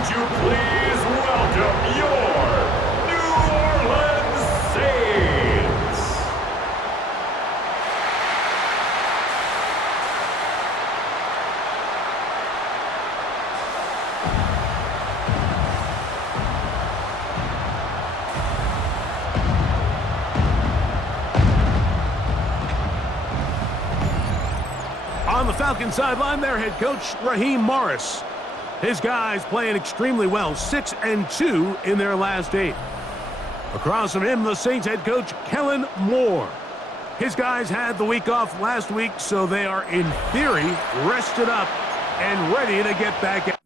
would you please welcome your New Orleans Saints? On the Falcons sideline, their head coach, Raheem Morris. His guys playing extremely well, 6-2 in their last 8. Across from him, the Saints head coach, Kellen Moore. His guys had the week off last week, so they are, in theory, rested up and ready to get back at.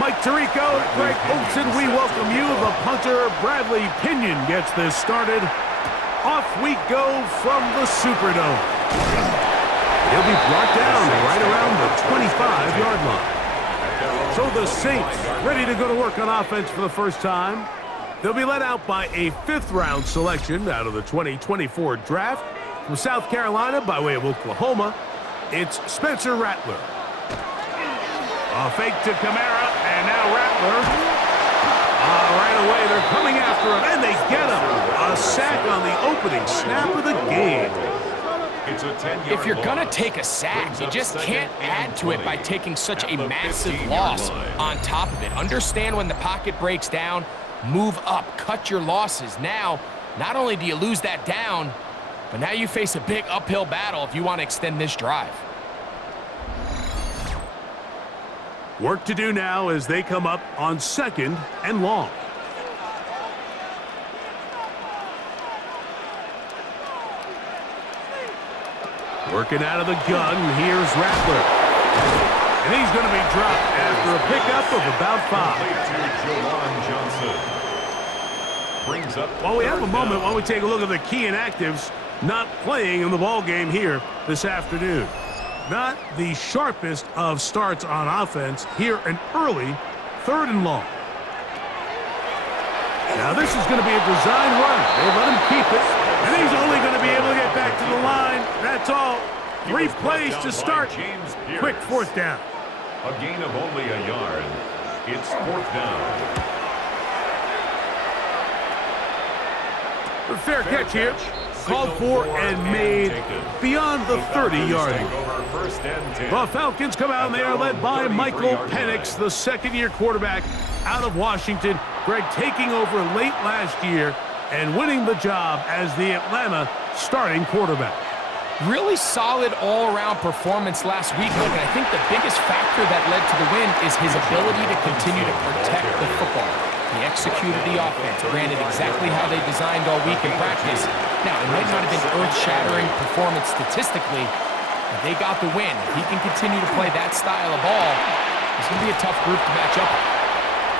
Mike Tirico, Greg Olson, we welcome you. The punter, Bradley Pinion, gets this started. Off we go from the Superdome. He'll be brought down right around the 25-yard line. So the Saints ready to go to work on offense for the first time. They'll be led out by a 5th-round selection out of the 2024 draft. From South Carolina by way of Oklahoma, it's Spencer Rattler. A fake to Kamara, and now Rattler. Right away, they're coming after him, and they get him. A sack on the opening snap of the game. If you're going to take a sack, you just can't add to it by taking such a massive loss on top of it. Understand when the pocket breaks down, move up, cut your losses. Now, not only do you lose that down, but now you face a big uphill battle if you want to extend this drive. Work to do now as they come up on 2nd and long. Working out of the gun, here's Rattler. And he's going to be dropped after a pickup of about 5. While we have a moment, while we take a look at the key inactives not playing in the ball game here this afternoon. Not the sharpest of starts on offense here, an early 3rd and long. Now this is going to be a design run. They let him keep it, and he's only going to be able to get back to the line. That's all. 3 plays to start. Quick 4th down. A gain of only a yard. It's 4th down. A fair catch here. Called for and made beyond the 30-yard line. The Falcons come out and they are led by Michael Penix, the 2nd-year quarterback out of Washington. Greg taking over late last year and winning the job as the Atlanta starting quarterback. Really solid all-around performance last week, Luke, and I think the biggest factor that led to the win is his ability to continue to protect the football. He executed the offense, ran it exactly how they designed all week in practice. Now, it might not have been earth-shattering performance statistically, but they got the win. If he can continue to play that style of ball, it's going to be a tough group to match up with.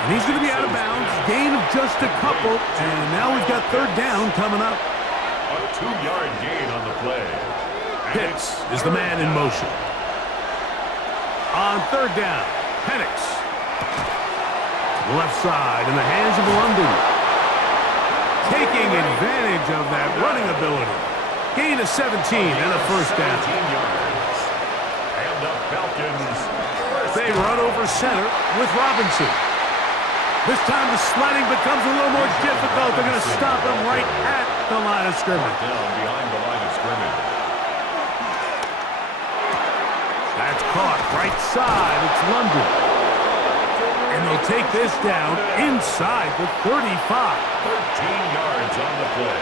And he's going to be out of bounds, gain of just a couple, and now we've got 3rd down coming up. A 2-yard gain on the play. Pitts is the man in motion. On 3rd down, Penix. Left side in the hands of London. Taking advantage of that running ability. Gain of 17 and a 1st down. And the Falcons. They run over center with Robinson. This time the sliding becomes a little more difficult. They're going to stop him right at the line of scrimmage. Down behind the line of scrimmage. That's caught right side. It's London. And they'll take this down inside the 35. 13 yards on the play.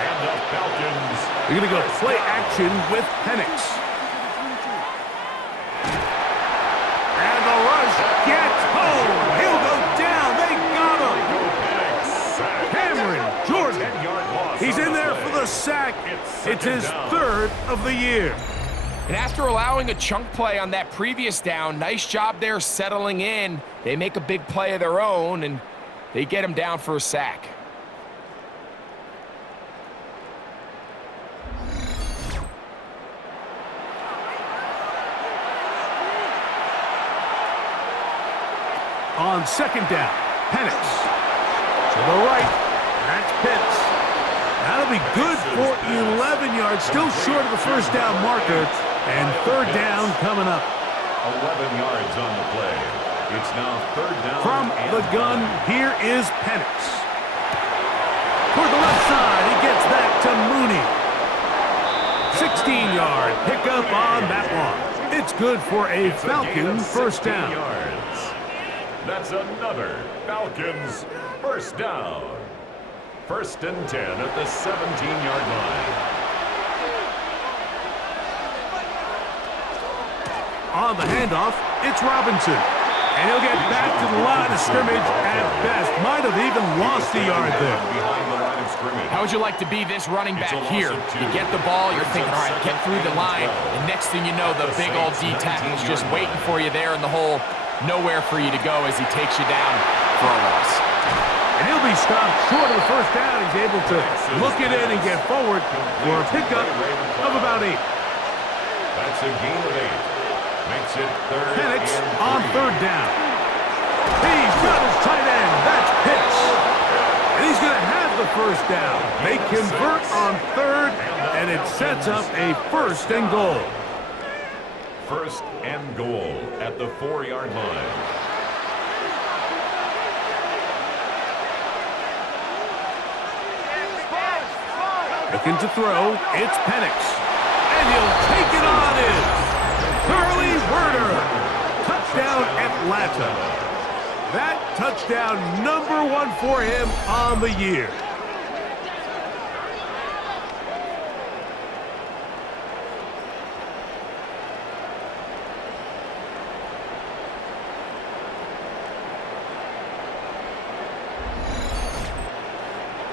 And the Falcons. They're going to go play action with Penix. And the rush gets home. He'll go down. They got him. Cameron Jordan. He's in there for the sack. It's his 3rd of the year. And after allowing a chunk play on that previous down, nice job there settling in. They make a big play of their own, and they get him down for a sack. On 2nd down, Penix. To the right, that's Pitts. That'll be good for 11 yards, still short of the first down marker, and third down coming up. 11 yards on the play. It's now third down. From the gun, here is Penix. Toward the left side, he gets that to Mooney. 16-yard pickup on that one. It's good for a Falcon first down. Yards. That's another Falcons first down. First and 10 at the 17-yard line. On the handoff, it's Robinson. And he'll get back to the line of scrimmage at best. Might have even lost a yard there. Behind the line of scrimmage. How would you like to be this running back here? You get the ball, you're thinking, all right, get through the line, and next thing you know, the big old D tackle's just waiting for you there in the hole. Nowhere for you to go as he takes you down for a loss. And he'll be stopped short of the first down. He's able to look it in and get forward for a pickup of about 8. That's a gain of 8. Makes it third Penix and on 3. third down. He's got his tight end. That's Pitts. And he's going to have the first down. They convert on third, and it sets up a first and goal. First and goal at the 4-yard line. Looking to throw, it's Penix. And he'll take it on in. Curly Werner. Touchdown Atlanta. That touchdown number 1 for him on the year.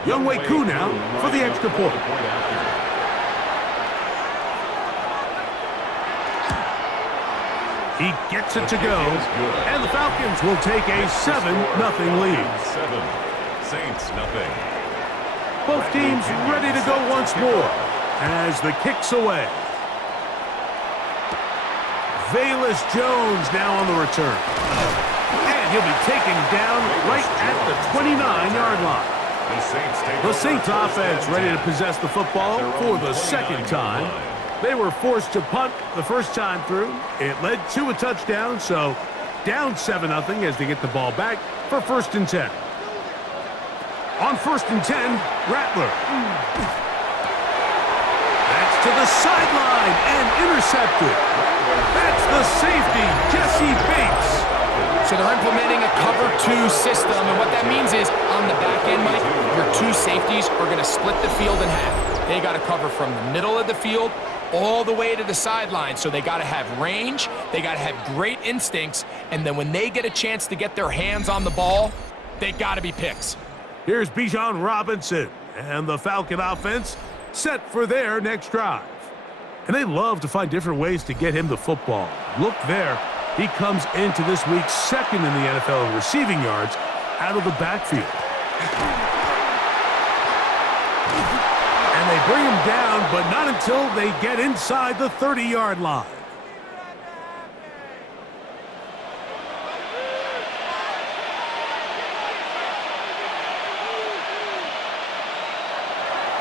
Younghoe Koo now for the extra point. He gets it to go, and the Falcons will take a 7-0 lead. 7. Saints nothing. Both teams ready to go once more as the kick's away. Valus Jones now on the return. And he'll be taken down right at the 29-yard line. The Saints offense ready to possess the football for the second time. They were forced to punt the first time through. It led to a touchdown, so down 7-0 as they get the ball back for first and 10. On first and 10, Rattler. That's to the sideline and intercepted. That's the safety, Jesse Bates. So they're implementing a cover 2 system, and what that means is on the back end, Mike, your 2 safeties are going to split the field in half. They got to cover from the middle of the field all the way to the sideline, so they got to have range, they got to have great instincts, and then when they get a chance to get their hands on the ball, they got to be picks. Here's Bijan Robinson, and the Falcon offense set for their next drive. And they love to find different ways to get him the football. Look there. He comes into this week second in the NFL in receiving yards out of the backfield. And they bring him down, but not until they get inside the 30-yard line.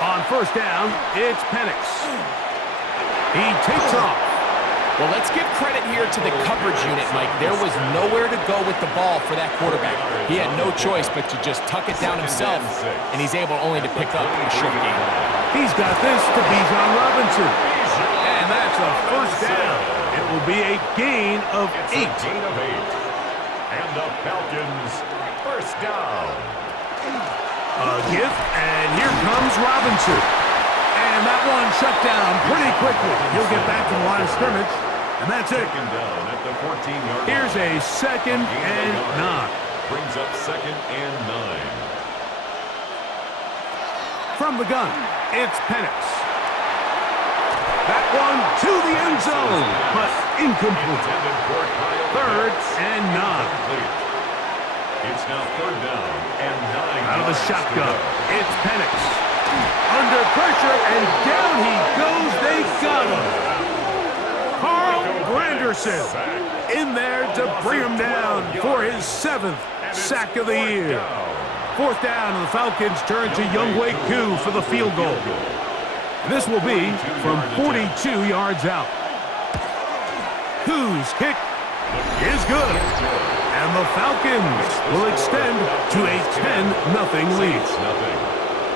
On first down, it's Penix. He takes off. Well, let's give credit here to the coverage unit, Mike. There was nowhere to go with the ball for that quarterback. He had no choice but to just tuck it down himself, and he's able only to pick up a short gain. He's got this to Bijan Robinson. And that's a first down. It will be a gain of 8. Gain of 8. And the Falcons first down. A gift, and here comes Robinson. And that one shut down pretty quickly. He'll get back to the line of scrimmage, and that's it. Second down at the 14-yard line. Here's a second and 9. Brings up second and 9. From the gun, it's Penix. That one to the end zone, but incomplete. Third and 9. It's now third down and 9. Out of the shotgun, it's Penix. Under pressure, and down he goes. They got him. Carl Granderson in there to bring him down for his 7th sack of the year. Fourth down, and the Falcons turn to Younghoe Koo for the field goal. This will be from 42 yards out. Koo's kick is good. And the Falcons will extend to a 10-0 lead.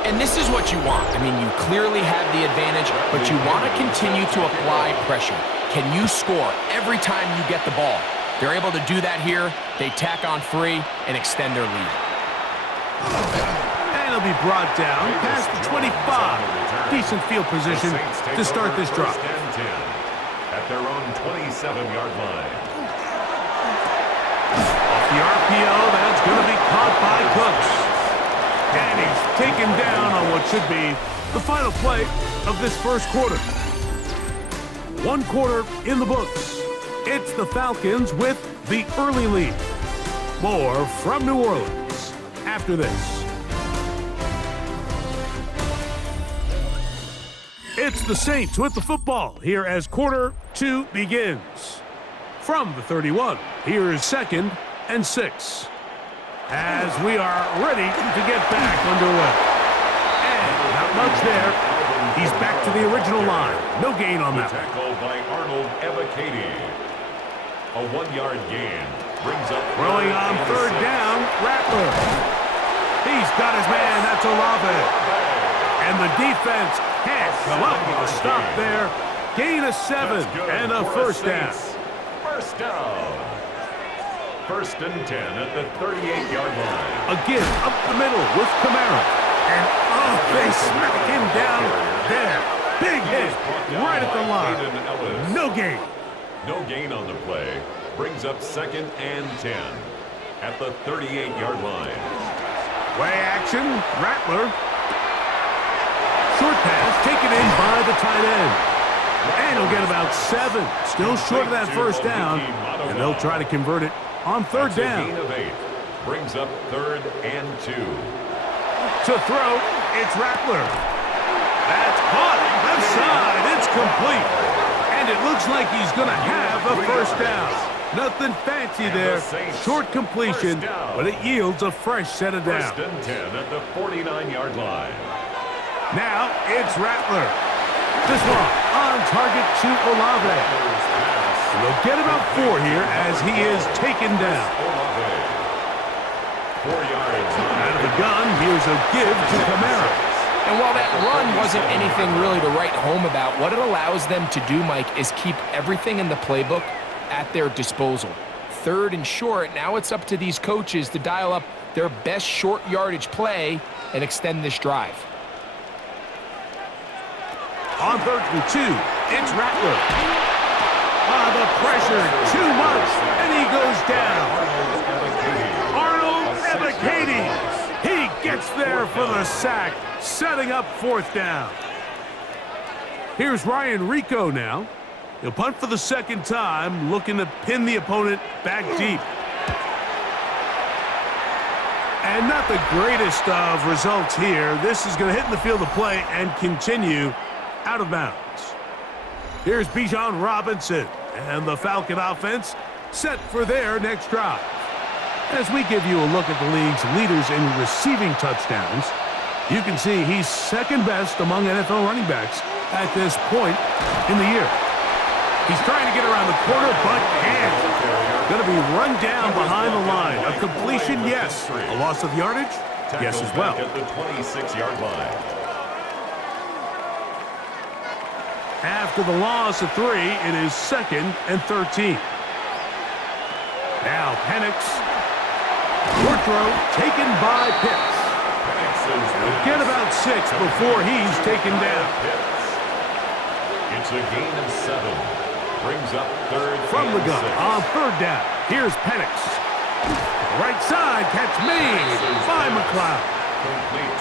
And this is what you want. I mean, you clearly have the advantage, but you want to continue to apply pressure. Can you score every time you get the ball? They're able to do that here. They tack on 3 and extend their lead. And it'll be brought down past the 25. Decent field position to start this drive. At their own 27-yard line. Off the RPO, that's going to be caught by Cooks. And he's taken down on what should be the final play of this first quarter. 1 quarter in the books. It's the Falcons with the early lead. More from New Orleans after this. It's the Saints with the football here as quarter 2 begins. From the 31, here is 2nd and 6. As we are ready to get back underway. And not much there. He's back to the original line. No gain on that. Tackled by Arnold Ebiketie. A 1-yard gain brings up. Throwing on 3rd down, Rattler. He's got his man, that's Olave. And the defense can't come up with a stop there. Gain of 7 and a first down. First down. 1st and 10 at the 38-yard line. Again, up the middle with Kamara. And, they smack him down there. Big hit right at the line. No gain. No gain on the play. Brings up 2nd and 10 at the 38-yard line. Play action, Rattler. Short pass taken in by the tight end. And he'll get about 7. Still short of that first down. And they'll try to convert it on 3rd down. Gain of 8. Brings up 3rd and 2. To throw, it's Rattler. That's caught. Left side. It's complete. And it looks like he's going to have a first down. Nothing fancy there. Short completion, but it yields a fresh set of downs. 1st and 10 at the 49-yard line. Now it's Rattler. This one on target to Olave. And they'll get about 4 here as he is taken down. 4 yards. Out of the gun, here's a give to Kamara. And while that run wasn't anything really to write home about, what it allows them to do, Mike, is keep everything in the playbook at their disposal. 3rd and short, now it's up to these coaches to dial up their best short yardage play and extend this drive. On 3rd and 2, it's Rattler. The pressure, too much, and he goes down. Arnold Ebiketie. He gets there for the sack, setting up 4th down. Here's Ryan Rico now. He'll punt for the 2nd time, looking to pin the opponent back deep. And not the greatest of results here. This is going to hit in the field of play and continue out of bounds. Here's Bijan Robinson, and the Falcon offense set for their next drive. As we give you a look at the league's leaders in receiving touchdowns, you can see he's 2nd best among NFL running backs at this point in the year. He's trying to get around the corner, but can't. Going to be run down behind the line. A completion, yes. A loss of yardage, yes as well. At the 26-yard line. After the loss of 3, it is 2nd and 13. Now Penix. Short throw taken by Pitts. He'll get about 6 before he's taken down. It's a gain of 7. Brings up 3rd From the gun 6. on 3rd down. Here's Penix. Right side, catch made by McLeod.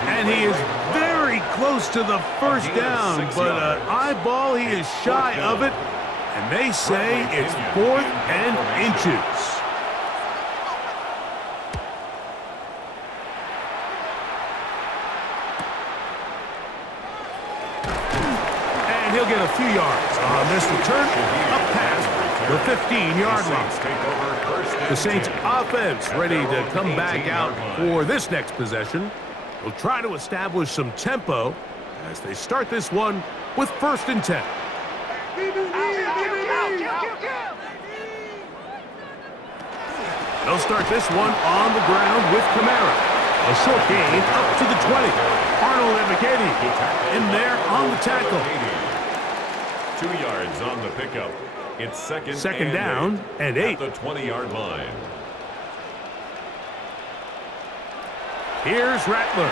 And he is very close to the first down, but an eyeball, he is shy of it. And they say it's 4th and inches. And he'll get a few yards on this return. A pass the 15-yard line. Saints take over first and The Saints 10. offense ready to At their come own back 18-yard out line. for this next possession. They'll try to establish some tempo as they start this one with first and 10. They'll start this one on the ground with Kamara. A short gain up to the 20. Arnold and McKinney in there on the tackle. 2 yards on the pickup. It's second down and 8. at the 20-yard line. Here's Rattler.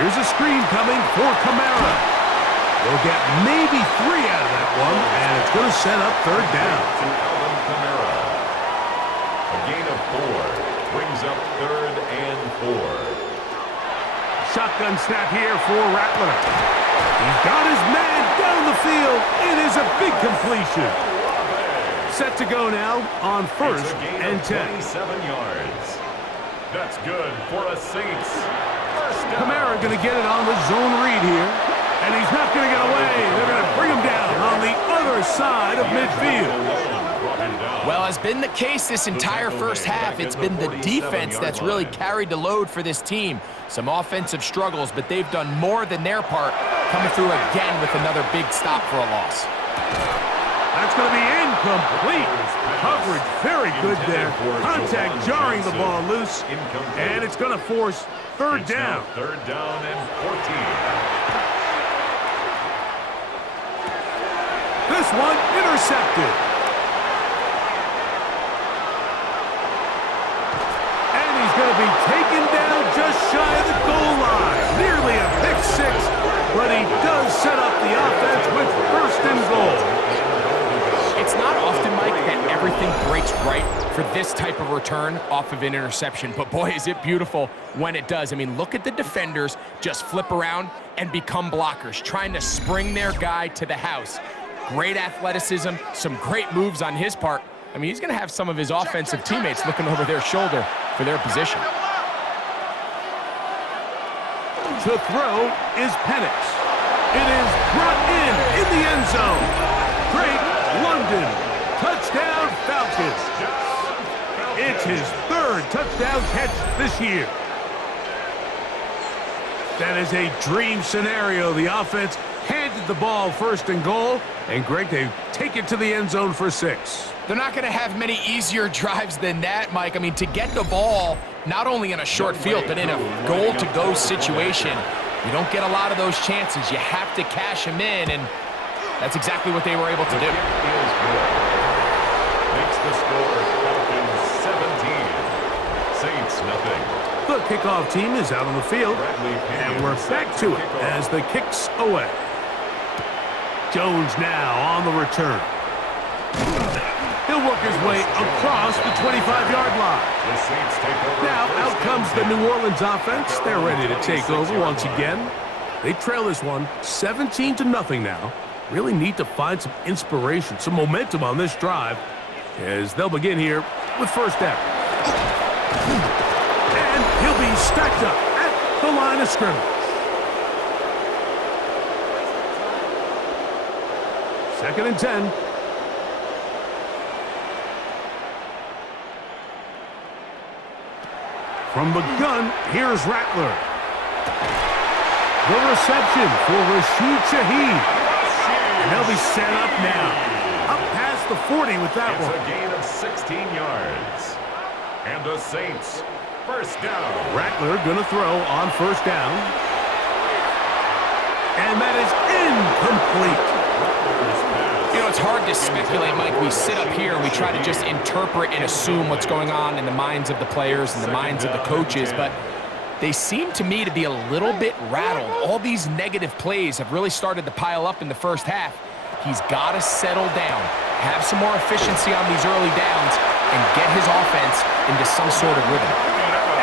Here's a screen coming for Kamara. They'll get maybe 3 out of that one, and it's going to set up third down. To Alvin Kamara. A gain of 4 brings up 3rd and 4. Shotgun snap here for Rattler. He's got his man down the field. It is a big completion. Set to go now on first It's a gain and of 10. 27 yards. That's good for a Saints. First down. Kamara going to get it on the zone read here, and he's not going to get away. They're going to bring him down on the other side of midfield. Well, has been the case this entire first half. It's been the defense that's really carried the load for this team. Some offensive struggles, but they've done more than their part, coming through again with another big stop for a loss. That's going to be incomplete. Coverage very good there. Contact jarring the ball loose, and it's going to force third down. Third down and 14. This one intercepted. And he's going to be taken down just shy of the goal line. Nearly a pick six, but he does set up the offense with first and goal. It's not often, Mike, that everything breaks right for this type of return off of an interception. But boy, is it beautiful when it does. I mean, look at the defenders just flip around and become blockers, trying to spring their guy to the house. Great athleticism, some great moves on his part. I mean, he's going to have some of his offensive teammates looking over their shoulder for their position. To throw is Penix. It is brought in the end zone. Drake London, touchdown Falcons. It's his 3rd touchdown catch this year. That is a dream scenario. The offense handed the ball first and goal, and Greg, they take it to the end zone for 6. They're not going to have many easier drives than that, Mike. I mean, to get the ball, not only in a short field, but in a goal-to-go situation, you don't get a lot of those chances. You have to cash them in, and that's exactly what they were able to do. Makes the score Falcons 17. Saints nothing. The kickoff team is out on the field, and we're back to it as the kick's away. Jones now on the return. He'll work his way across the 25-yard line. The Saints take over. Now out comes the New Orleans offense. They're ready to take over once again. They trail this one 17-0 now. Really need to find some inspiration, some momentum on this drive as they'll begin here with first down. And he'll be stacked up at the line of scrimmage. Second and 10. From the gun, here's Rattler. The reception for Rashid Shaheed. And they'll be set up now. Up past the 40 with that one. It's a gain of 16 yards. And the Saints, first down. Rattler going to throw on first down. And that is incomplete. You know, it's hard to speculate, Mike. We sit up here and we try to just interpret and assume what's going on in the minds of the players and the minds of the coaches, but they seem to me to be a little bit rattled. All these negative plays have really started to pile up in the first half. He's got to settle down, have some more efficiency on these early downs, and get his offense into some sort of rhythm.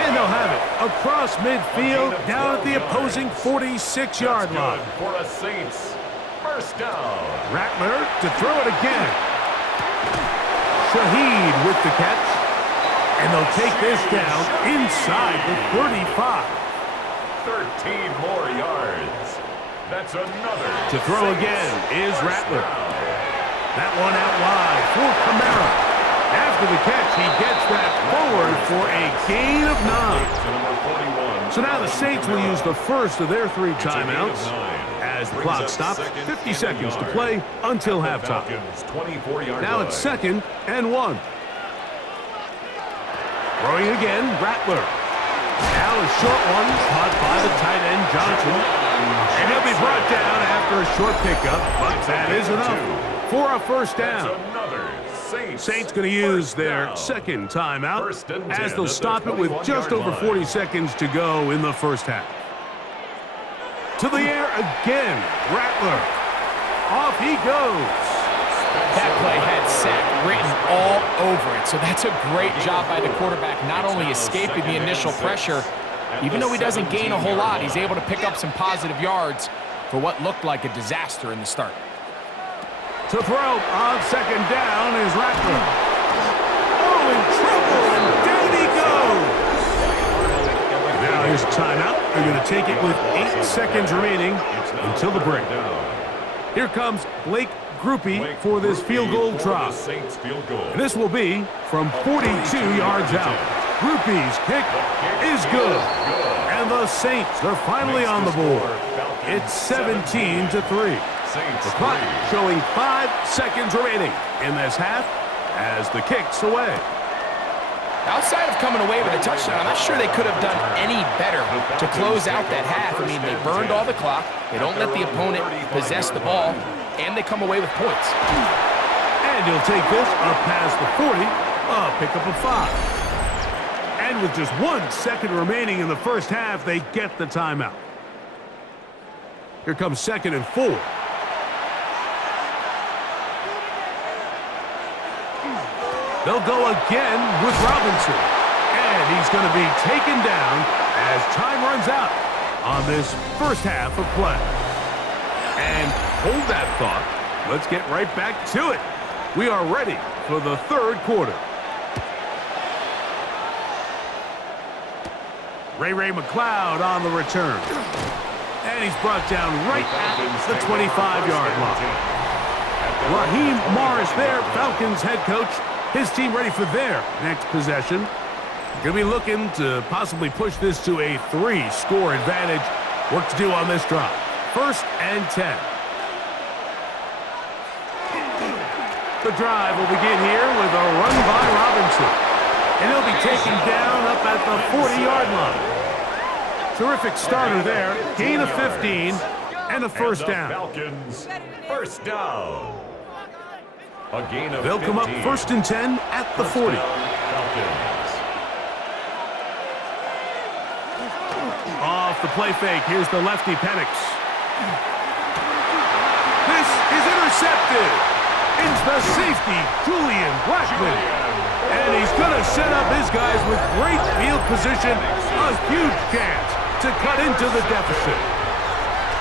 And they'll have it across midfield, down at the opposing 46-yard line. For a Saints, first down. Rattler to throw it again. Shaheed with the catch. And they'll take this down inside the 35. 13 more yards. That's another. To throw again is Rattler. That one out wide for Kamara. After the catch, he gets that forward for a gain of 9. So now the Saints will use the first of their 3 timeouts as the clock stops. 50 seconds to play until halftime. Now it's 2nd and 1. Throwing again, Rattler. Now a short one, caught by the tight end, Johnson. And he'll be brought down after a short pickup, but that is enough for a first down. Saints going to use their 2nd timeout as they'll stop it with just over 40 seconds to go in the first half. To the air again, Rattler. Off he goes. That play had sack written all over it, so that's a great job by the quarterback, not only escaping the initial pressure, even though he doesn't gain a whole lot, he's able to pick up some positive yards for what looked like a disaster in the start. To throw on 2nd down is Rattler. Oh, in trouble, and down he goes. Now here's a timeout. They're going to take it with 8 seconds remaining until the break. Here comes Blake Groupie for this field goal try. And this will be from 42 yards out. Groupie's kick is good. And the Saints are finally on the board. It's 17-3. The clock showing 5 seconds remaining in this half as the kick's away. Outside of coming away with a touchdown, I'm not sure they could have done any better to close out that half. I mean, they burned all the clock. They don't let the opponent possess the ball, and they come away with points. And he'll take this up past the 40, a pickup of 5. And with just 1 second remaining in the first half, they get the timeout. Here comes 2nd and 4. They'll go again with Robinson. And he's going to be taken down as time runs out on this first half of play. And hold that thought. Let's get right back to it. We are ready for the 3rd quarter. Ray McLeod on the return. And he's brought down right at the 25-yard line. Raheem Morris there, Falcons head coach. His team ready for their next possession. Going to be looking to possibly push this to a 3-score advantage. Work to do on this drive. 1st and 10. The drive will begin here with a run by Robinson. And he'll be taken down up at the 40-yard line. Terrific starter there. Gain of 15 and a first down. Falcons, first down. A gain of They'll come up 1st and 10 at the 40. Off the play fake, here's the lefty Penix. This is intercepted. It's the safety, Julian Blackman. And he's going to set up his guys with great field position. A huge chance to cut into the deficit.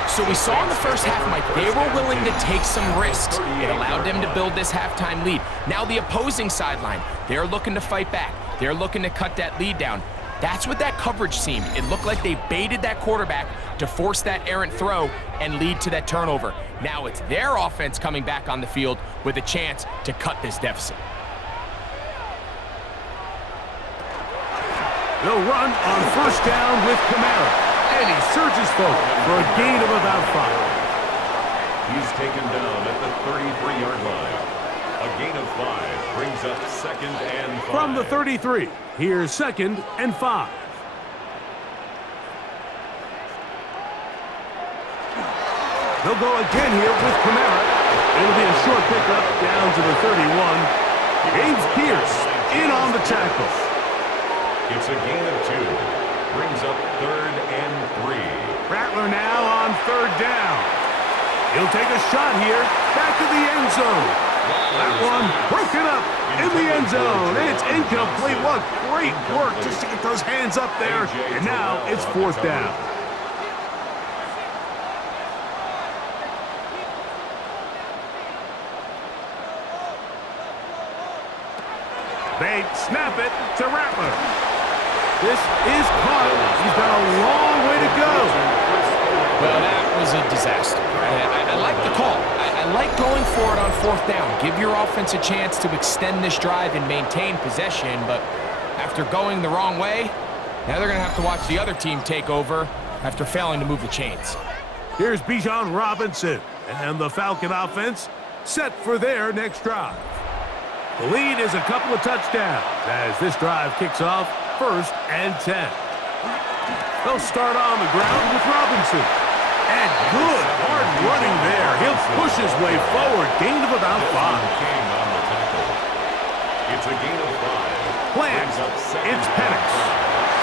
So we saw in the first half, Mike, they were willing to take some risks. It allowed them to build this halftime lead. Now the opposing sideline, they're looking to fight back. They're looking to cut that lead down. That's what that coverage seemed. It looked like they baited that quarterback to force that errant throw and lead to that turnover. Now it's their offense coming back on the field with a chance to cut this deficit. They'll run on 1st down with Kamara. And he surges forward for a gain of about 5. He's taken down at the 33-yard line. A gain of 5 brings up 2nd and 5. From the 33, here's 2nd and 5. They'll go again here with Kamara. It'll be a short pickup down to the 31. James Pierce in on the tackle. It's a gain of 2. Brings up 3rd and 3. Rattler now on 3rd down. He'll take a shot here. Back to the end zone. That one broken up in the end zone. It's incomplete. What great work just to get those hands up there. And now it's 4th down. They snap it to Rattler. This is caught. He's got a long way to go. Well, that was a disaster. I like the call. I like going for it on 4th down. Give your offense a chance to extend this drive and maintain possession, but after going the wrong way, now they're going to have to watch the other team take over after failing to move the chains. Here's Bijan Robinson, and the Falcon offense set for their next drive. The lead is a couple of touchdowns as this drive kicks off 1st and 10. They'll start on the ground with Robinson. And good hard running there. He'll push his way forward. Gain of about 5. It's a gain of 5. Plans. It's Penix.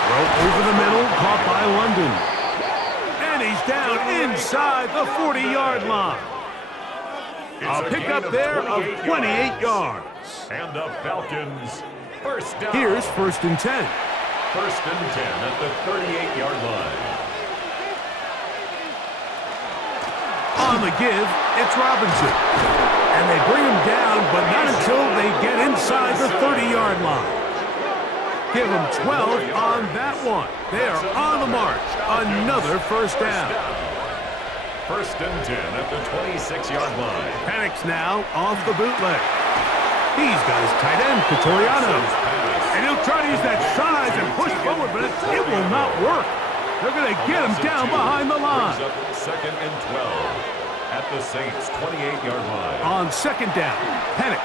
Throw over the middle, caught by London. And he's down inside the 40-yard line. A pickup there of 28 yards. And the Falcons, first down. Here's 1st and 10. 1st and 10 at the 38-yard line. On the give, it's Robinson. And they bring him down, but not until they get inside the 30-yard line. Give them 12 on that one. They are on the march. Another 1st down. 1st and 10 at the 26-yard line. Penix now off the bootleg. He's got his tight end, Catoriano. And he'll try to use that size and push forward, but it will not work. They're going to get him down behind the line. 2nd and 12 at the Saints' 28-yard line. On 2nd down, Penix.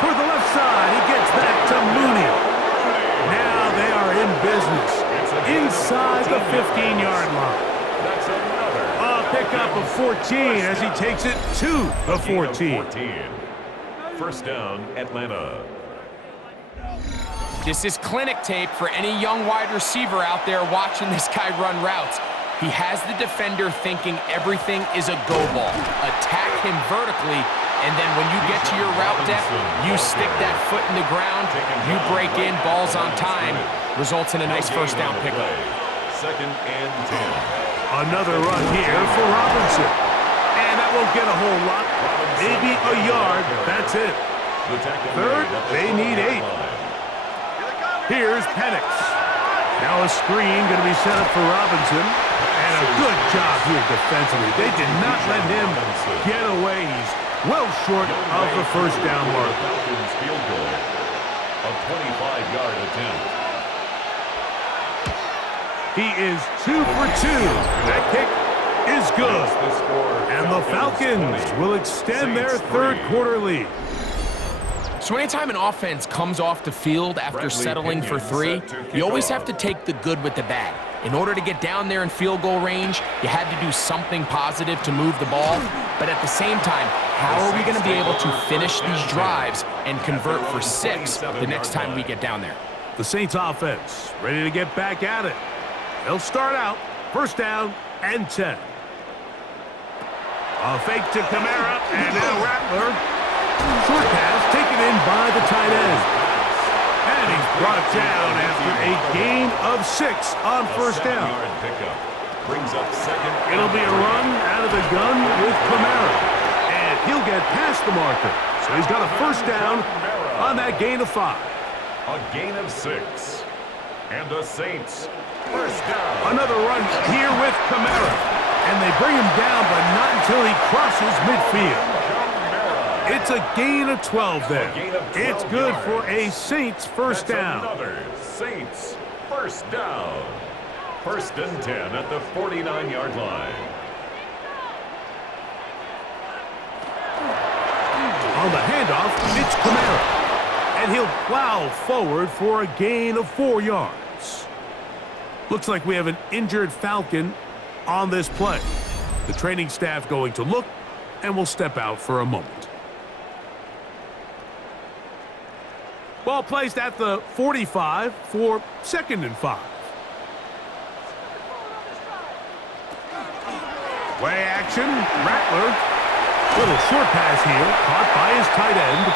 For the left side, he gets that to Mooney. Now they are in business. Inside the 15-yard line. That's another. A pickup of 14 as he takes it to the 14. 1st down, Atlanta. This is clinic tape for any young wide receiver out there watching this guy run routes. He has the defender thinking everything is a go ball. Attack him vertically, and then when you get to your route depth, you stick that foot in the ground, you break in, balls on time, results in a nice 1st down pickup. 2nd and 10. Another run here for Robinson. And that won't get a whole lot. Maybe a yard. That's it. 3rd, they need 8. Here's Penix. Now a screen going to be set up for Robinson. And a good job here defensively. They did not let him get away. He's well short of the 1st down mark. Falcons field goal. A 25-yard attempt. He is 2 for 2. That kick is good. And the Falcons will extend their 3rd quarter lead. So anytime an offense comes off the field after settling for 3, you always have to take the good with the bad. In order to get down there in field goal range, you had to do something positive to move the ball. But at the same time, how are we going to be able to finish these drives and convert for 6 the next time we get down there? The Saints offense ready to get back at it. They'll start out 1st down and 10. A fake to Kamara, and now Rattler. Short pass taken in by the tight end. And he's brought down after a gain of 6 on 1st down. Brings up 2nd. It'll be a run out of the gun with Kamara. And he'll get past the marker. So he's got a 1st down on that gain of 5. A gain of 6. And the Saints, 1st down. Another run here with Kamara. And they bring him down, but not until he crosses midfield. It's a gain of 12 there. It's good for a Saints 1st down. Another Saints 1st down. 1st and 10 at the 49-yard line. On the handoff, it's Kamara. And he'll plow forward for a gain of 4 yards. Looks like we have an injured Falcon on this play. The training staff going to look and will step out for a moment. Ball placed at the 45 for 2nd and 5. Play action, Rattler. Little short pass here, caught by his tight end.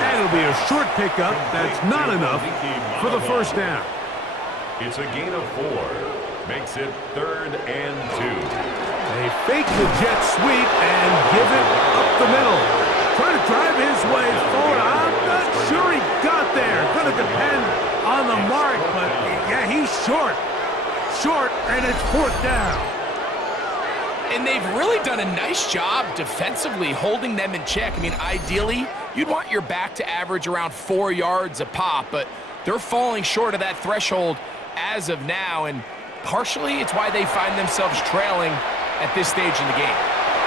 And it'll be a short pickup. That's not enough for the 1st down. It's a gain of 4. Makes it 3rd and 2. They fake the jet sweep and give it up the middle. Trying to drive his way forward. I'm not sure he got there. Going to depend on the mark, but yeah, he's short. Short, and it's 4th down. And they've really done a nice job defensively holding them in check. I mean, ideally, you'd want your back to average around 4 yards a pop, but they're falling short of that threshold as of now, and partially it's why they find themselves trailing at this stage in the game.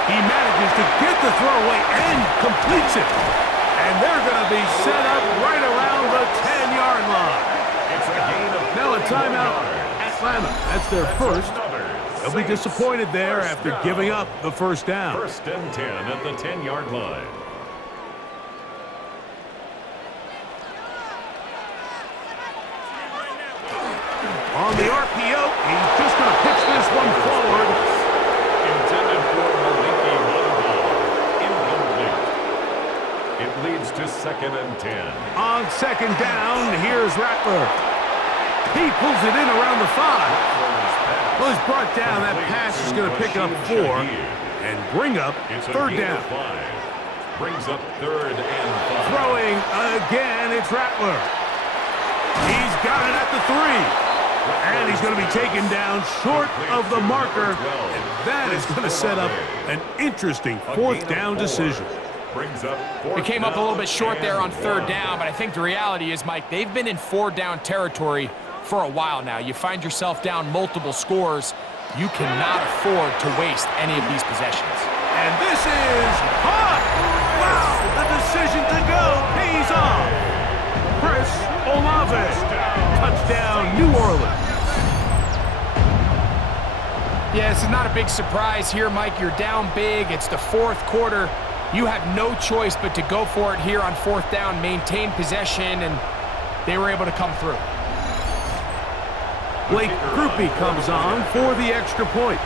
He manages to get the throw away and completes it. And they're going to be set up right around the 10-yard line. It's a gain of Now a timeout, 31 yards. Atlanta. That's their first. Another They'll be Saints disappointed there first after down. giving up the first down. 1st and 10 at the 10-yard line. On the RPO, he's just going to pitch this one forward. Intended for Maliki Monball. Incomplete. It leads to 2nd and 10. On 2nd down, here's Rattler. He pulls it in around the 5. Well, he's brought down. That pass is going to pick up 4 and bring up It's a 3rd gain down. of 5. Brings up 3rd and 5. Throwing again, it's Rattler. He's got it at the 3. And he's going to be taken down short of the marker. And that is going to set up an interesting 4th down decision. Brings up It came up a little bit short there on 3rd and down, but I think the reality is, Mike, they've been in 4-down territory for a while now. You find yourself down multiple scores, you cannot afford to waste any of these possessions. And this is hot. Wow, the decision to go pays off. Chris Olave. Touchdown, New Orleans. Yeah, this is not a big surprise here, Mike. You're down big. It's the 4th quarter. You have no choice but to go for it here on 4th down, maintain possession, and they were able to come through. Blake Grupe comes on for the extra point.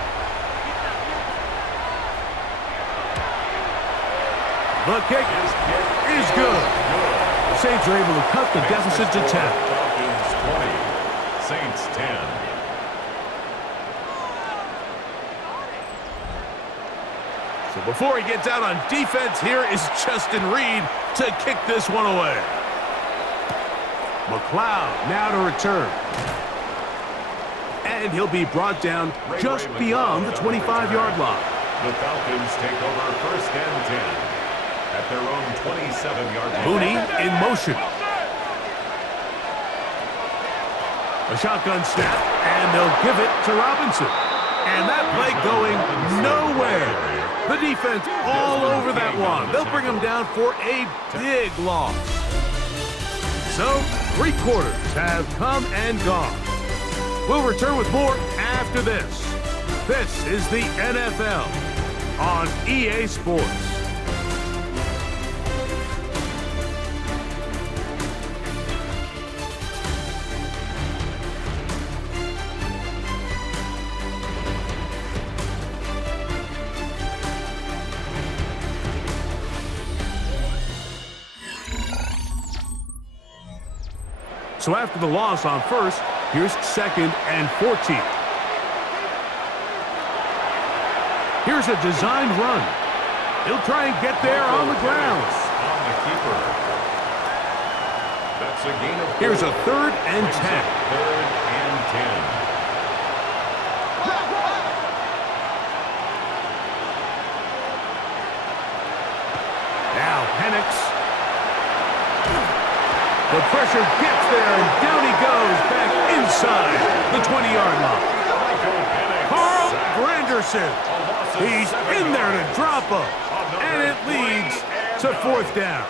The kick is good. The Saints are able to cut the deficit to 10. Falcons 20, Saints 10. So before he gets out on defense, here is Justin Reed to kick this one away. McLeod now to return. And he'll be brought down just beyond the 25-yard line. The Falcons take over 1st and 10 at their own 27-yard line. Mooney in motion. A shotgun snap, and they'll give it to Robinson. And that play going nowhere. The defense all over that one. They'll bring him down for a big loss. So, 3 quarters have come and gone. We'll return with more after this. This is the NFL on EA Sports. So after the loss on 1st, here's 2nd and 14. Here's a designed run. He'll try and get there on the ground. On the keeper. That's a gain of 4. Here's a 3rd and 10. 3rd and 10. Now Penix. The pressure gets there, and down he goes back inside the 20-yard line. Carl Granderson. He's in there to drop him, and it leads to 4th down.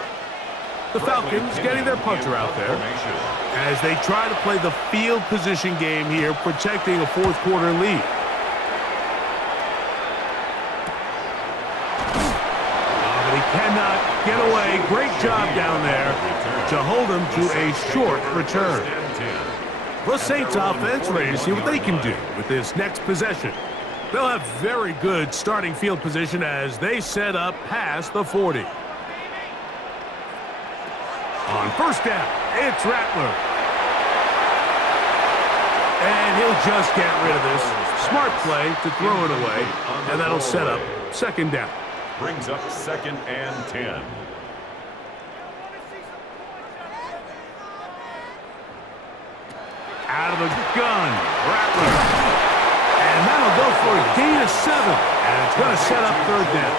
The Falcons getting their punter out there as they try to play the field position game here, protecting a 4th quarter lead. But he cannot get away. Great job down there to hold him to a short return. The Saints offense ready to see what they can do with this next possession. They'll have very good starting field position as they set up past the 40. On 1st down, it's Rattler. And he'll just get rid of this. Smart play to throw it away, and that'll set up 2nd down. Brings up 2nd and 10. Out of the gun, Rattler. And that'll they'll go for a gain of 7. And it's going to set up third down.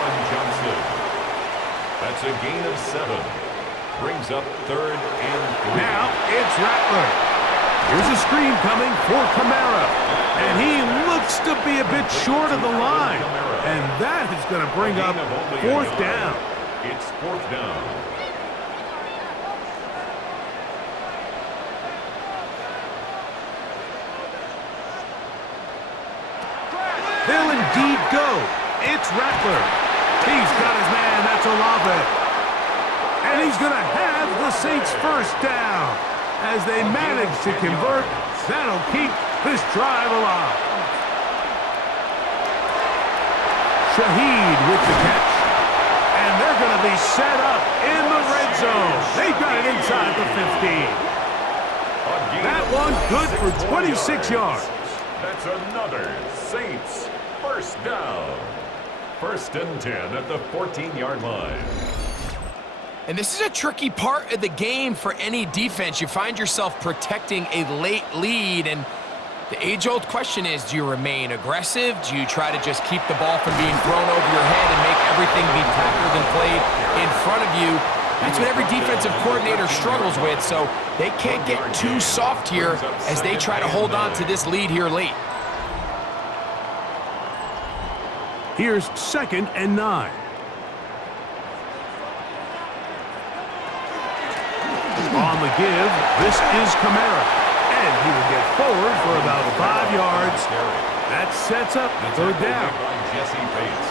That's a gain of 7. Brings up third and 3. Now it's Rattler. Here's a screen coming for Kamara. And he looks to be a bit short of the line. And that is going to bring up fourth down. It's fourth down. They'll indeed go. It's Rattler. He's got his man. That's Olave. And he's going to have the Saints first down. As they manage to convert, that'll keep this drive alive. Shaheed with the catch. And they're going to be set up in the red zone. They got it inside the 15. That one good for 26 yards. That's another Saints first down. First and 10 at the 14-yard line. And this is a tricky part of the game for any defense. You find yourself protecting a late lead, and the age-old question is, do you remain aggressive? Do you try to just keep the ball from being thrown over your head and make everything be tackled and played in front of you? That's what every defensive coordinator struggles with, so they can't get too soft here as they try to hold on to this lead here late. Here's 2nd and 9. On the give, this is Kamara. And he will get forward for about 5 yards. That sets up third down. Jesse Bates.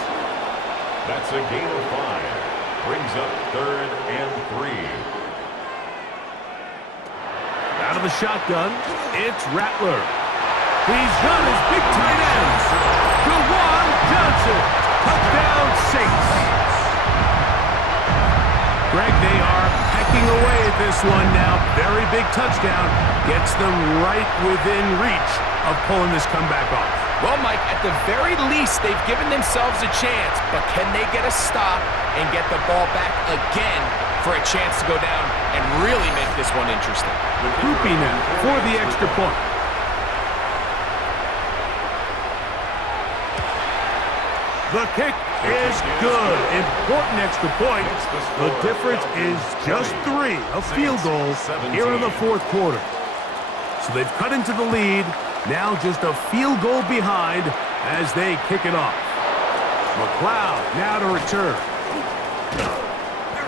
That's a gain of 5. Brings up third and 3. Out of the shotgun, it's Rattler. He's got his big tight end. Jawan Johnson. Touchdown Saints. Greg, they are hacking away at this one now. Very big touchdown. Gets them right within reach of pulling this comeback off. Well, Mike, at the very least, they've given themselves a chance, but can they get a stop and get the ball back again for a chance to go down and really make this one interesting? Groupie now for the extra point. The kick is good. Important extra point. The difference is just 3. A field goal here in the fourth quarter. So they've cut into the lead. Now just a field goal behind as they kick it off. McLeod now to return.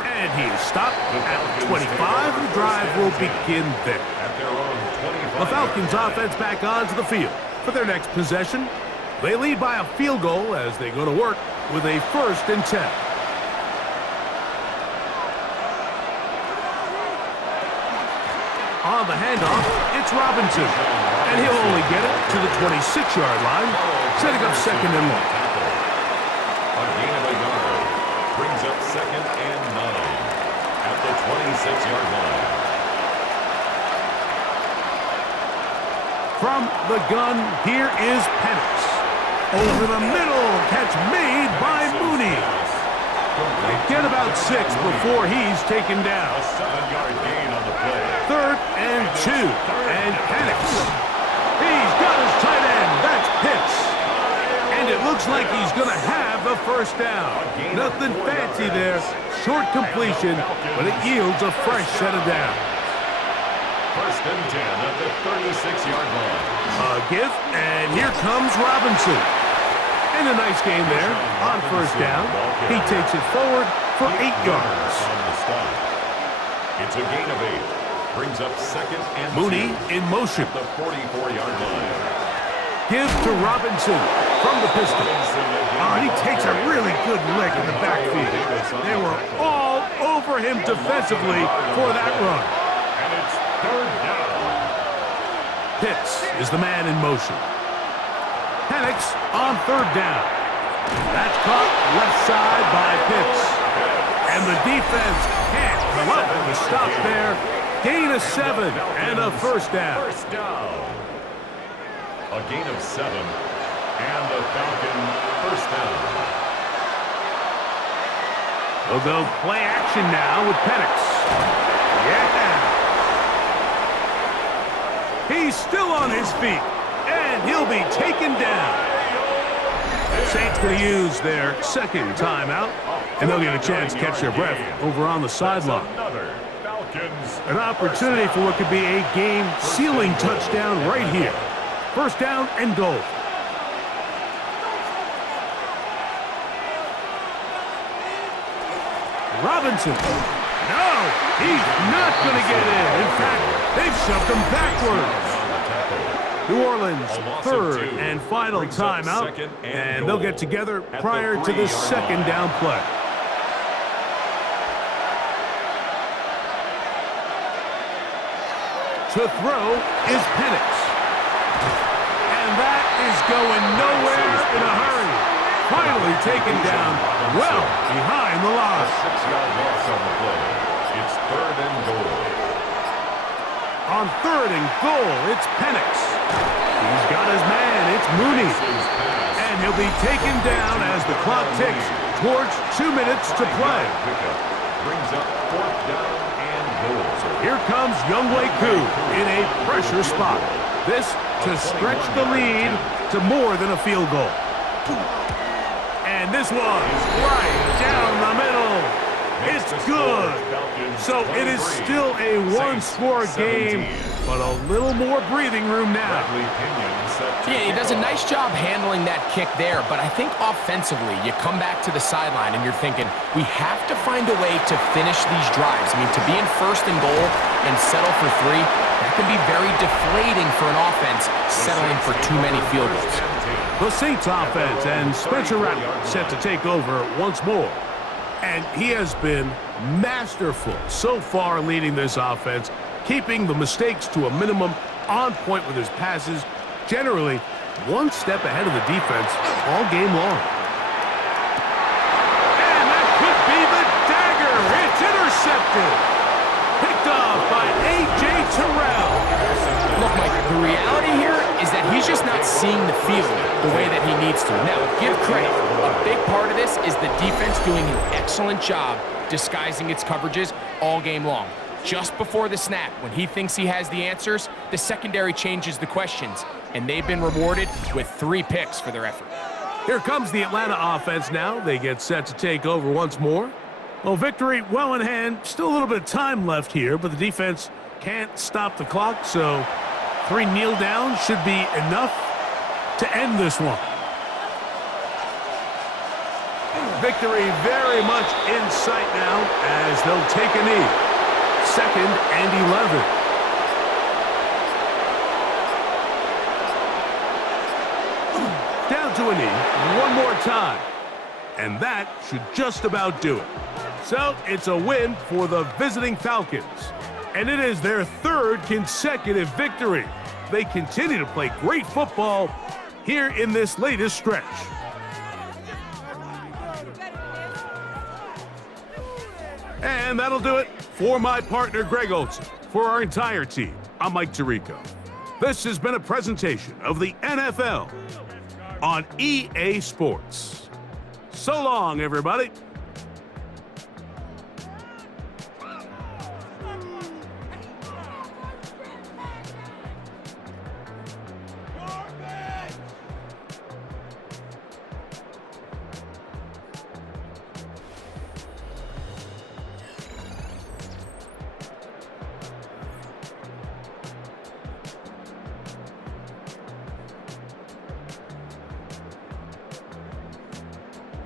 And he is stopped at 25. The drive will begin there. The Falcons offense back onto the field for their next possession. They lead by a field goal as they go to work with a 1st and 10. On the handoff, it's Robinson. And he'll only get it to the 26-yard line, setting up 2nd and long. A gain of a yard. Brings up 2nd and 9 at the 26-yard line. From the gun, here is Penix. Over the middle, catch made by Mooney. They get about 6 before he's taken down. A 7-yard gain on the play. 3rd and 2, and Penix. He's got his tight end. That's Pitts. And it looks like he's going to have the first down. Nothing fancy there. Short completion, but it yields a fresh set of downs. 1st and 10 at the 36-yard line. A give, and here comes Robinson. And a nice game there on first down. He takes it forward for 8 yards. It's a gain of 8. Brings up 2nd and Mooney 2 in motion. at the 44-yard line. Give to Robinson from the pistol. Oh, and he takes a really good lick in the backfield. They were all over him defensively for that run. And it's third down. Pitts is the man in motion. Penix on third down. That's caught left side by Pitts. And the defense can't come up with a stop there. Gain of 7 and a first down. First down. A gain of 7 and the Falcon first down. They'll go play action now with Penix. Yeah. He's still on his feet, and he'll be taken down. Saints going to use their second timeout, and they'll get a chance to catch their breath over on the sideline. An opportunity for what could be a game-sealing touchdown right here. First down and goal. Robinson. No, he's not going to get in. In fact, they've shoved him backwards. New Orleans, third and final timeout, and they'll get together prior to the second down play. To throw is Penix. And that is going nowhere in a hurry. Finally taken down well behind the line. 6-yard loss on the play. It's third and goal. On third and goal, it's Penix. He's got his man, it's Mooney. And he'll be taken down as the clock ticks towards 2 minutes to play. Brings up fourth down and goal. So here comes Younghoe Koo in a pressure spot. This to stretch the lead to more than a field goal. And this one right down the middle. It's good. So it is still a one-score game, but a little more breathing room now. Yeah, he does a nice job handling that kick there, but I think offensively, you come back to the sideline and you're thinking, we have to find a way to finish these drives. I mean, to be in first and goal and settle for 3, that can be very deflating for an offense settling for too many field goals. The Saints offense and Spencer Rattler set to take over once more. And he has been masterful so far leading this offense, keeping the mistakes to a minimum, on point with his passes, generally one step ahead of the defense all game long. And that could be the dagger. It's intercepted. Picked off by A.J. Terrell. Look, Mike, the reality here is that he's just not seeing the field the way that he needs to. Now, give credit. A big part of this is the defense doing an excellent job disguising its coverages all game long. Just before the snap, when he thinks he has the answers, the secondary changes the questions, and they've been rewarded with 3 picks for their effort. Here comes the Atlanta offense now. They get set to take over once more. Well, victory well in hand. Still a little bit of time left here, but the defense can't stop the clock, so 3 kneel downs should be enough to end this one. Victory very much in sight now as they'll take a knee. Second and 11. Down to a knee one more time. And that should just about do it. So it's a win for the visiting Falcons. And it is their 3rd consecutive victory. They continue to play great football here in this latest stretch. And that'll do it for my partner, Greg Olson. For our entire team, I'm Mike Tirico. This has been a presentation of the NFL on EA Sports. So long, everybody.